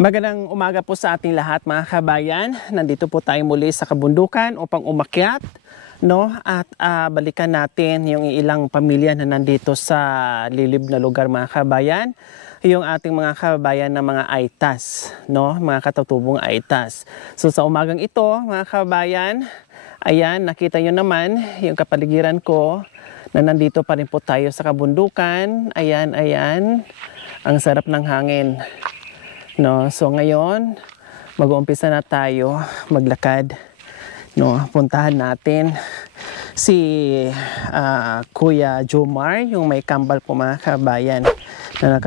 Magandang umaga po sa ating lahat mga kabayan. Nandito po tayo muli sa kabundukan upang umakyat, no? At balikan natin yung ilang pamilya na nandito sa lilib na lugar mga kabayan. Yung ating mga kabayan na mga Aitas, no? Mga katutubong Aitas. So sa umagang ito mga kabayan, ayan, nakita nyo naman yung kapaligiran ko na nandito pa rin po tayo sa kabundukan. Ayan, ayan. Ang sarap ng hangin. No, so ngayon mag-uumpisa na tayo maglakad. No, puntahan natin si Kuya Jomar, yung may kambal po mga kabayan na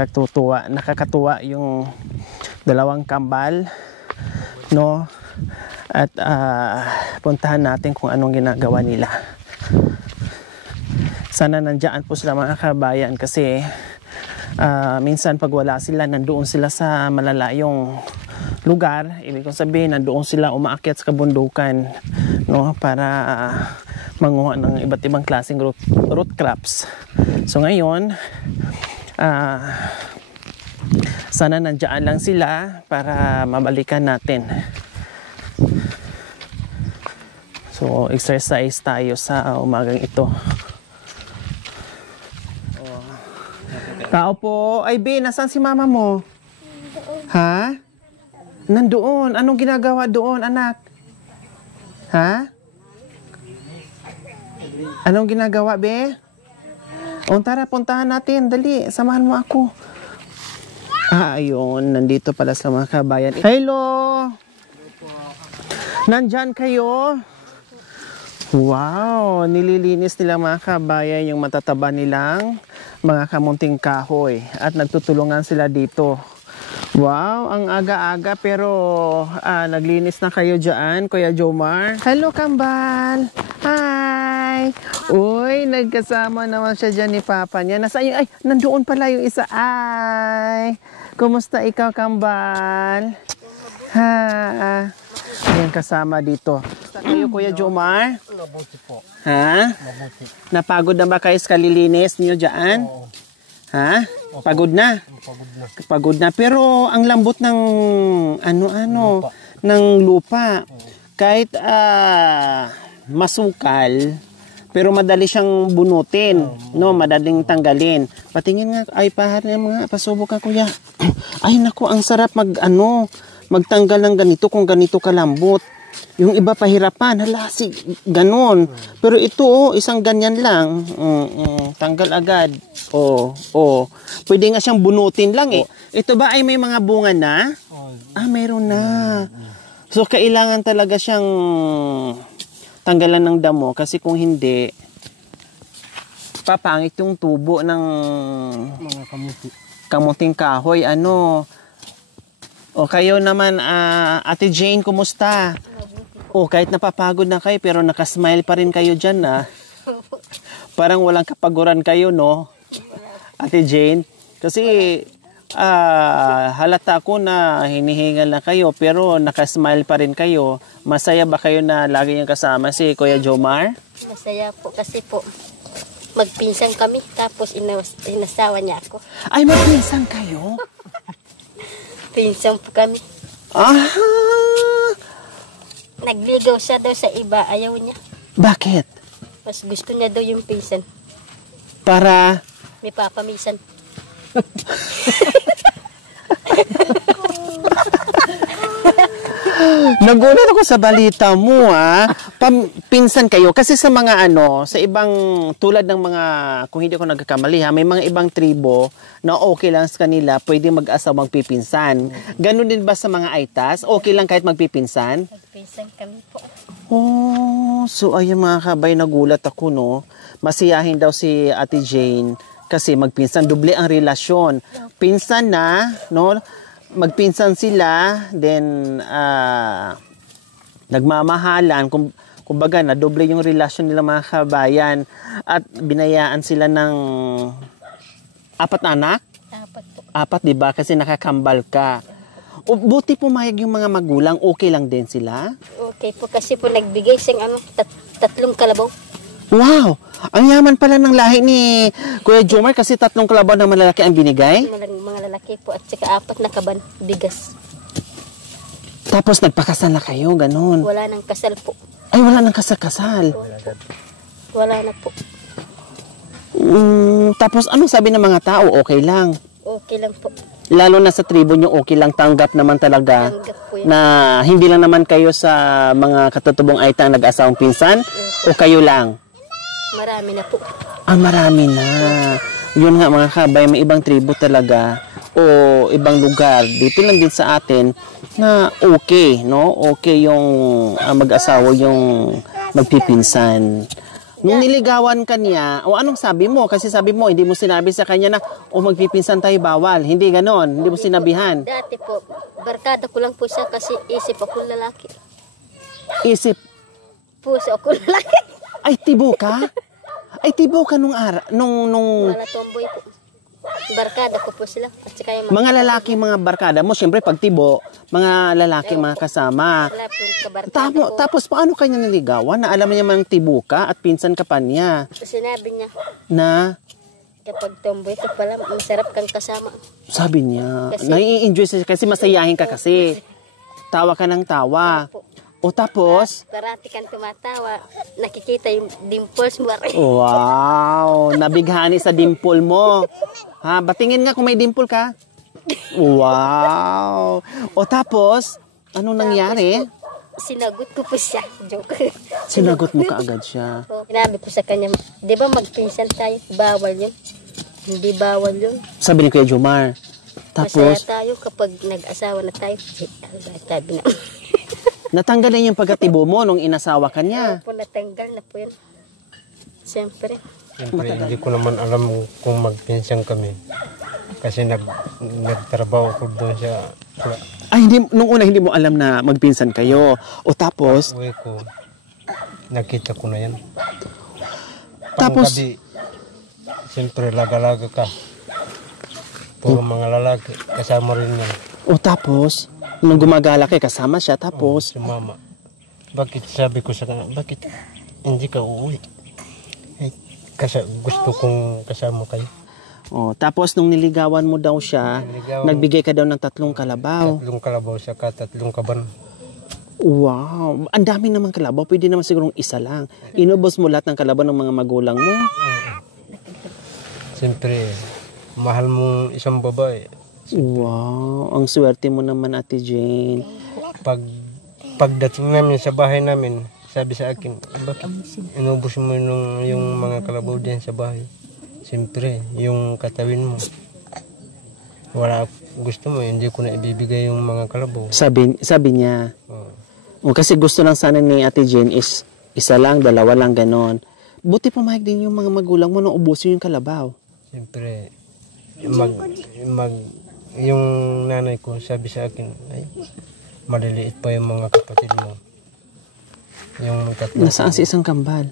nakakatuwa yung dalawang kambal, no? At puntahan natin kung anong ginagawa nila. Sana nandiyan po sila mga kabayan kasi minsan pag wala sila, nandoon sila sa malalayong lugar. Ibig kong sabihin, nandoon sila umaakyat sa kabundukan, no, para manguha ng iba't ibang klaseng root crops. So ngayon, sana nandiyan lang sila para mabalikan natin. So exercise tayo sa umagang ito. Tao po. Ay, B, nasaan si mama mo? Ha? Nandoon. Anong ginagawa doon, anak? Ha? Anong ginagawa, B? O, tara, puntahan natin. Dali, samahan mo ako. Ayun. Nandito pala sa mga kabayan. Hello! Nandyan kayo? Wow! Nililinis nila mga kabayan yung matataba nilang mga kamunting kahoy at nagtutulungan sila dito. Wow, ang aga-aga pero naglinis na kayo dyan, Kuya Jomar. Hello, kambal. Hi. Uy, nagkasama naman siya dyan ni Papa niya. Nasaan yung, ay, nandoon pala yung isa. Ay, kumusta ikaw, kambal? Ha. Ayan, kasama dito. Kumusta kayo, Kuya Jomar? Mabuti po. Ha? Mabuti. Napagod na ba kayo sa kalilinis niyo dyan? Oo. Ha? Pagod na? Pagod na. Pagod na. Pero ang lambot ng ano-ano, ng lupa. Kahit masukal, pero madali siyang bunutin. No, madaling tanggalin. Patingin nga, ay pahari mga, pasubok ka kuya. Ay naku, ang sarap magtanggal ng ganito kung ganito kalambot. Yung iba pahirapan, halasig, ganon. Pero ito, isang ganyan lang. Tanggal agad. Pwede nga siyang bunutin lang eh. Ito ba ay may mga bunga na? Meron na. So, kailangan talaga siyang tanggalan ng damo. Kasi kung hindi, papangit yung tubo ng Mga kamuting kahoy. O kayo naman, Ate Jane, kumusta? Kahit napapagod na kayo, pero nakasmile pa rin kayo dyan, Parang walang kapaguran kayo, no? Ate Jane? Kasi, halata ko na hinihingal na kayo, pero nakasmile pa rin kayo. Masaya ba kayo na lagi yung kasama si Kuya Jomar? Masaya po kasi po magpinsan kami, tapos inasawa niya ako. Ay, magpinsan kayo? Pinsan po kami. Nagligaw siya daw sa iba, ayaw niya. Bakit? Mas gusto niya daw yung pinsan. Para? May papamisan. Nagulat ako sa balita mo, Pinsan kayo. Kasi sa mga sa ibang, tulad ng mga, kung hindi ako nagkakamali, may mga ibang tribo na okay lang sa kanila, pwede mag-asawa magpipinsan. Ganun din ba sa mga Aitas? Okay lang kahit magpipinsan? Magpinsan kami po. So ayun mga kabay, nagulat ako, no? Masiyahin daw si Ate Jane kasi magpinsan, doble ang relasyon. Pinsan na, no? Magpinsan sila, then nagmamahalan, kumbaga na doble yung relasyon nila mga kabayan, at binayaan sila ng 4 anak? 4 po. 4, diba? Kasi nakakambal ka. Buti pumayag yung mga magulang, okay lang din sila? Okay po, kasi po nagbigay siyang 3 kalabaw. Wow! Ang yaman pala ng lahi ni Kuya Jomar kasi 3 kalabaw na malalaki ang binigay? Mga lalaki po at saka 4 na kaban, bigas. Tapos nagpakasal na kayo, ganun. Wala nang kasal po. Ay, wala nang kasal-kasal. Wala na po. Tapos anong sabi ng mga tao? Okay lang. Okay lang po. Lalo na sa tribo nyo, okay lang, tanggap naman talaga Tanggap po yun. na hindi lang naman kayo sa mga katutubong aitang nag-asawang pinsan o kayo lang? Marami na po. Marami na. Yun nga mga kabay, may ibang tribo talaga o ibang lugar dito lang din sa atin na okay, no? Okay yung mag-asawa yung magpipinsan. Nung niligawan ka niya, o anong sabi mo? Kasi sabi mo, hindi mo sinabi sa kanya na, magpipinsan tayo, bawal. Hindi ganon, hindi mo sinabihan. Dati po, barkada ko lang po siya kasi isip ako lalaki. Isip, Puso ako lalaki. ay tibo ka? Ay tibo ka nung Wala tomboy po. Barkada ko po sila. At saka yung mga lalaking mga barkada mo, syempre pag tibo, mga lalaking mga kasama. wala po yung kabarkada ko. Tapos paano kanya naligawan na alam niya mang tibo ka at pinsan ka pa niya So, sinabi niya, na kapag tomboy ka pala, masarap kang kasama. sabi niya, Kasi- nai-enjoy siya kasi masayahin ka kasi. Tawa ka ng tawa. O tapos, Parati kang tumatawa. Nakikita yung dimples mo. wow, nabighani sa dimple mo. Ha, batingin nga kung may dimple ka. Wow. O tapos, anong nangyari? Sinagot ko po siya. Joke. Sinagot mo kaagad siya. So, sinabi ko sa kanya, di ba magpinsan tayo? Bawal yun. Hindi bawal yun. Sabi ni Kuya Jomar. Masaya Tapos, tayo kapag nag-asawa na tayo. Sabi na. natanggal na yung pagkatibo mo nung inasawa ka niya. Po natanggal na po yun. Siyempre. Siyempre, hindi ko naman alam kung magpinsan kami. Kasi nagtrabaho ko doon sa Ay, nung una hindi mo alam na magpinsan kayo. O tapos, uwi ko. Nakita ko na yan. Tapos- Panggabi, siyempre laga-laga ka. Puro mga lalaki. Kasama rin yan. o tapos, nung gumagala kayo, kasama siya, tapos, Si mama. Bakit sabi ko sa kanya, bakit hindi ka uuwi? Eh, kasi gusto kong kasama kayo. tapos nung niligawan mo daw siya, Niligawan. nagbigay ka daw ng 3 kalabaw. 3 kalabaw saka 3 kaban. Wow, ang dami naman kalabaw, pwede naman sigurong isa lang. Inubos mo lahat ng kalabaw ng mga magulang mo. Siyempre, mahal mo isang babae. Wow, ang swerte mo naman, Ate Jane. Pagdating namin sa bahay namin, sabi sa akin, bakit inubos mo yung mga kalabaw din sa bahay? Siyempre, yung katawin mo. Wala, gusto mo, hindi ko na ibibigay yung mga kalabaw. Sabi niya, Oh. kasi gusto lang sana ni Ate Jane is isa lang, dalawa lang, ganon. Buti pumayag din yung mga magulang mo na ubusin yung kalabaw. Siyempre, yung nanay ko sabi sa akin, ay, maliliit pa yung mga kapatid mo. Yung tatlo. Nasaan si isang kambal?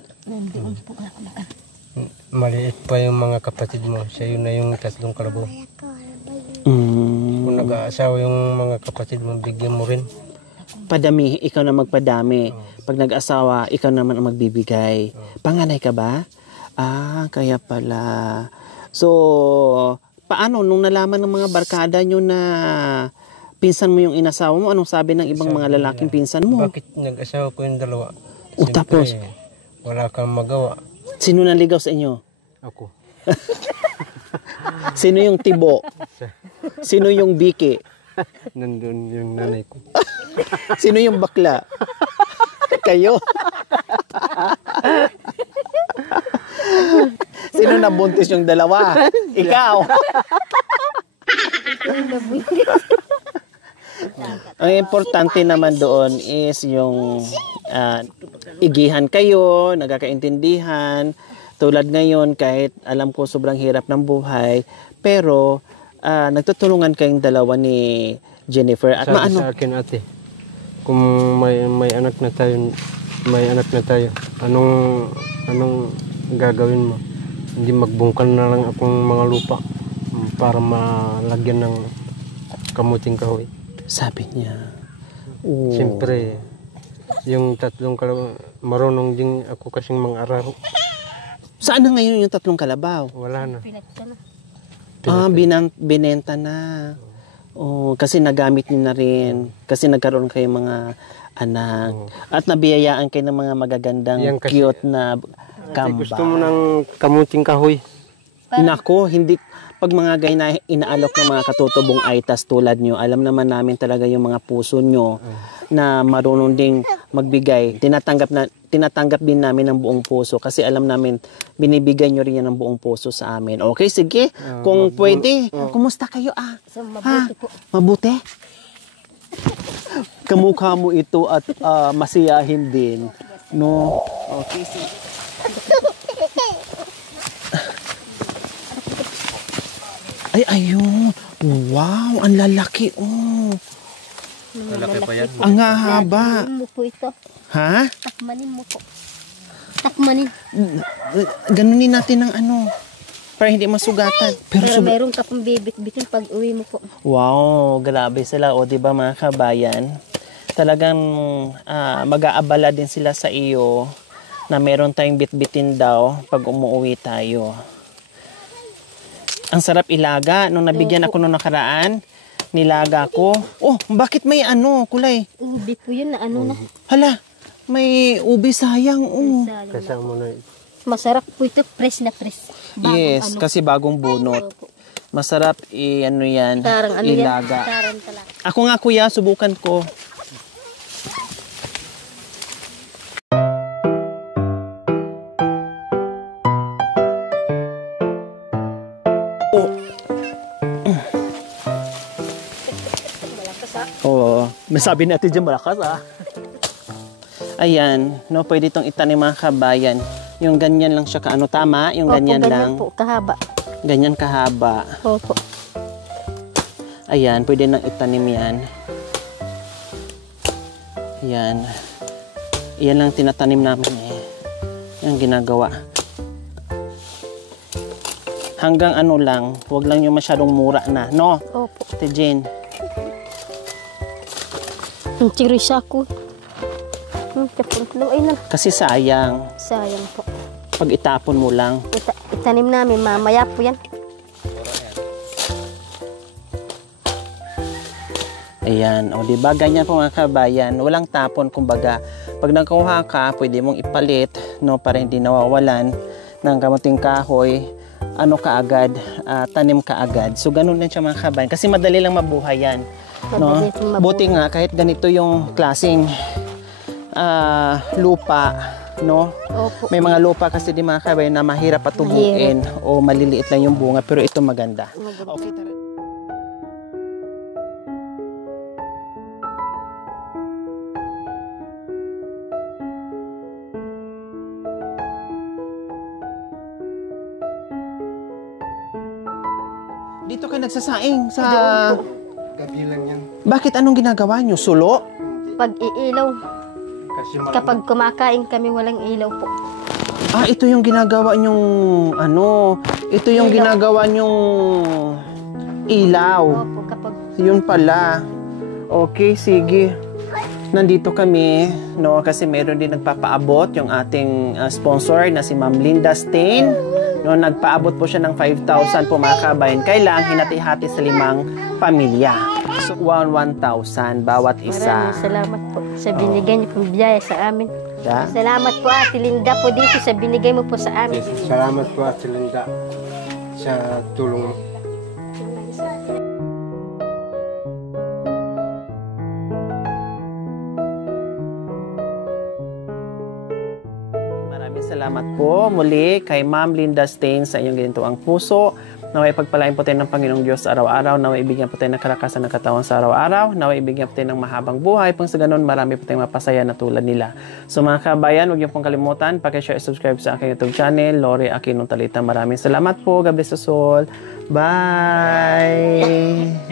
Maliit pa yung mga kapatid mo. Siya yun na yung 3 kalabaw. Mm, Kung nag-aasawa yung mga kapatid mo, bigyan mo rin. padami, ikaw na magpadami. Pag nag-asawa, ikaw naman ang magbibigay. Panganay ka ba? Kaya pala. So, paano nung nalaman ng mga barkada nyo na pinsan mo yung inasawa mo, anong sabi ng ibang mga lalaking pinsan mo? Bakit nag-asawa ko yung dalawa? O, tapos? Wala kang magawa. Sino naligaw sa inyo? Ako. Sino yung tibo? Sino yung biki? Nandun yung nanay ko. Sino yung bakla? Kayo? Sino nabuntis yung dalawa? Ikaw? Ang importante naman doon is yung igihan kayo, nagkakaintindihan. Tulad ngayon, kahit alam ko sobrang hirap ng buhay, pero nagtutulungan kayong dalawa ni Jennifer. At Sabi maano? sa akin, ate, kung may anak na tayo, anong gagawin mo? Hindi magbungkal na lang akong mga lupa para malagyan ng kamuting kahoy. Sabi niya. Oh. Siyempre, yung 3 kalabaw, marunong din ako kasing mga araro. Saan na ngayon yung 3 kalabaw? Wala na. Pinagta na. Binenta na. Oh, kasi nagamit niyo na rin. Kasi nagkaroon kayo mga anak. At nabiyayaan kayo ng mga magagandang Yan kasi- cute na Kasi gusto mo kamba. ng kamuting kahoy. Nako, hindi pag mga inaalok ng mga katutubong aitas tulad nyo, alam naman namin talaga yung mga puso nyo na marunong ding magbigay. Tinatanggap din namin ng buong puso kasi alam namin binibigay nyo rin yan ng buong puso sa amin. Okay, sige. Kung pwede, kumusta kayo So, mabuti po. Mabuti? Kamukha mo ito at masiyahin din. No? Okay, sige. Ay, ayun. Wow, ang lalaki. Oh. Malaki pa yan. Ang haba. Takmanin mo po ito. Ha? Takmanin mo po. Takmanin. Ganunin natin ng ano. Para hindi masugatan. Pero meron ka pong bibit-bitin pag uwi mo po. Wow, grabe sila. O, di ba mga kabayan? Talagang mag-aabala din sila sa iyo na meron tayong bitbitin daw pag umuwi tayo. Ang sarap ilaga. Nung nabigyan ako nung nakaraan, nilaga ko. Oh, bakit may kulay? Ubi po yun na ano na. Hala, may ubi sayang. Oh. Sayang. Kasama na. Masarap po ito. Press na press. Yes, kasi bagong bunot. Masarap yan, Tarang ano yan. ilaga. Tarang talaga. Ako nga kuya, subukan ko. Oo. Masabi natin dyan malakas Ayan, no, pwede itong itanim mga kabayan. Yung ganyan lang siya kaano, tama? Yung ganyan Opo, lang. po, kahaba. Ganyan kahaba. Opo. Ayan, pwede nang itanim yan. Ayan. Iyan lang tinatanim namin Yung ginagawa. Hanggang ano lang, huwag lang yung masyadong mura na, no? Opo. Ate Jane. Ang chirisa ko. Ay na. Kasi sayang. Sayang po. Pag itapon mo lang. Itanim namin, mamaya po yan. Ayan, o diba, ganyan po mga kabayan, walang tapon, kumbaga, pag nagkuha ka, pwede mong ipalit, no, para hindi nawawalan ng kamuting kahoy, ano kaagad, tanim kaagad. So, ganun din siya mga kabayan, kasi madali lang mabuhay yan, no? Madali pong mabuhay. Buti nga, kahit ganito yung klaseng lupa, no? Opo. May mga lupa kasi di mga kabayan na mahirap patubuin o maliliit lang yung bunga, pero ito maganda. Okay, tara. Dito kayo nagsasaing sa... Gabi lang yan. Bakit anong ginagawa nyo? Sulo? Pag iilaw, Kasi kapag kumakain kami, walang ilaw po. Ito yung ginagawa nyong ito yung Ilaw. ginagawa nyong ilaw. Opo, kapag Yun pala. Okay, sige. Nandito kami, no, kasi meron din nagpapaabot yung ating sponsor na si Ma'am Linda Stain. No, nagpaabot po siya ng 5,000 po mga kabayan. Kailang hinati-hati sa 5 pamilya. So, 1,000 bawat isa. maraming salamat po sa binigay niyo pong biyaya sa amin. Da? Salamat po Ate Linda po dito sa binigay mo po sa amin. salamat po Ate Linda sa tulong mo. Maraming salamat po muli kay Ma'am Linda Stain sa inyong gintuang puso. Naway pagpalain po tayo ng Panginoong Diyos sa araw-araw. Naway ibigyan po tayo ng kalakasan ng katawan sa araw-araw. Naway ibigyan po tayo ng mahabang buhay. Pang sa ganun, marami po tayong mapasaya na tulad nila. So mga kabayan, huwag niyo pong kalimutan. Paki-share, subscribe sa aking YouTube channel, Lori Aquino Talita. Maraming salamat po. God bless us all. Bye!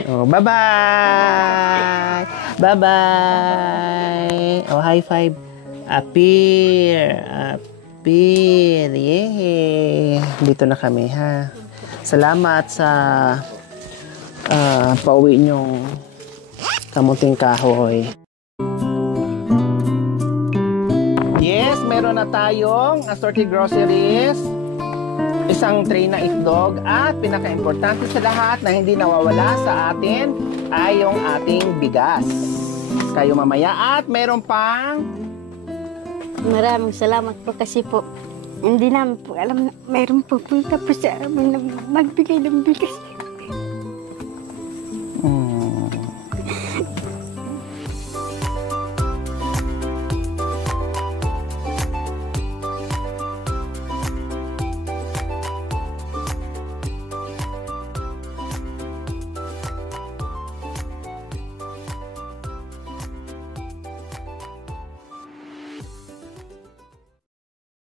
Oh, bye-bye! Bye-bye! Oh, high five. Appear! Appear! Yay! Dito na kami, ha? Salamat sa pauwi nyong kamuting kahoy. Yes, meron na tayong assorted groceries. isang tray na itlog at pinaka-importante sa lahat na hindi nawawala sa atin ay yung ating bigas. Kayo mamaya at meron pang Maraming salamat po kasi po hindi namin po alam na mayroon pupunta po sa amin na magbigay ng bigas.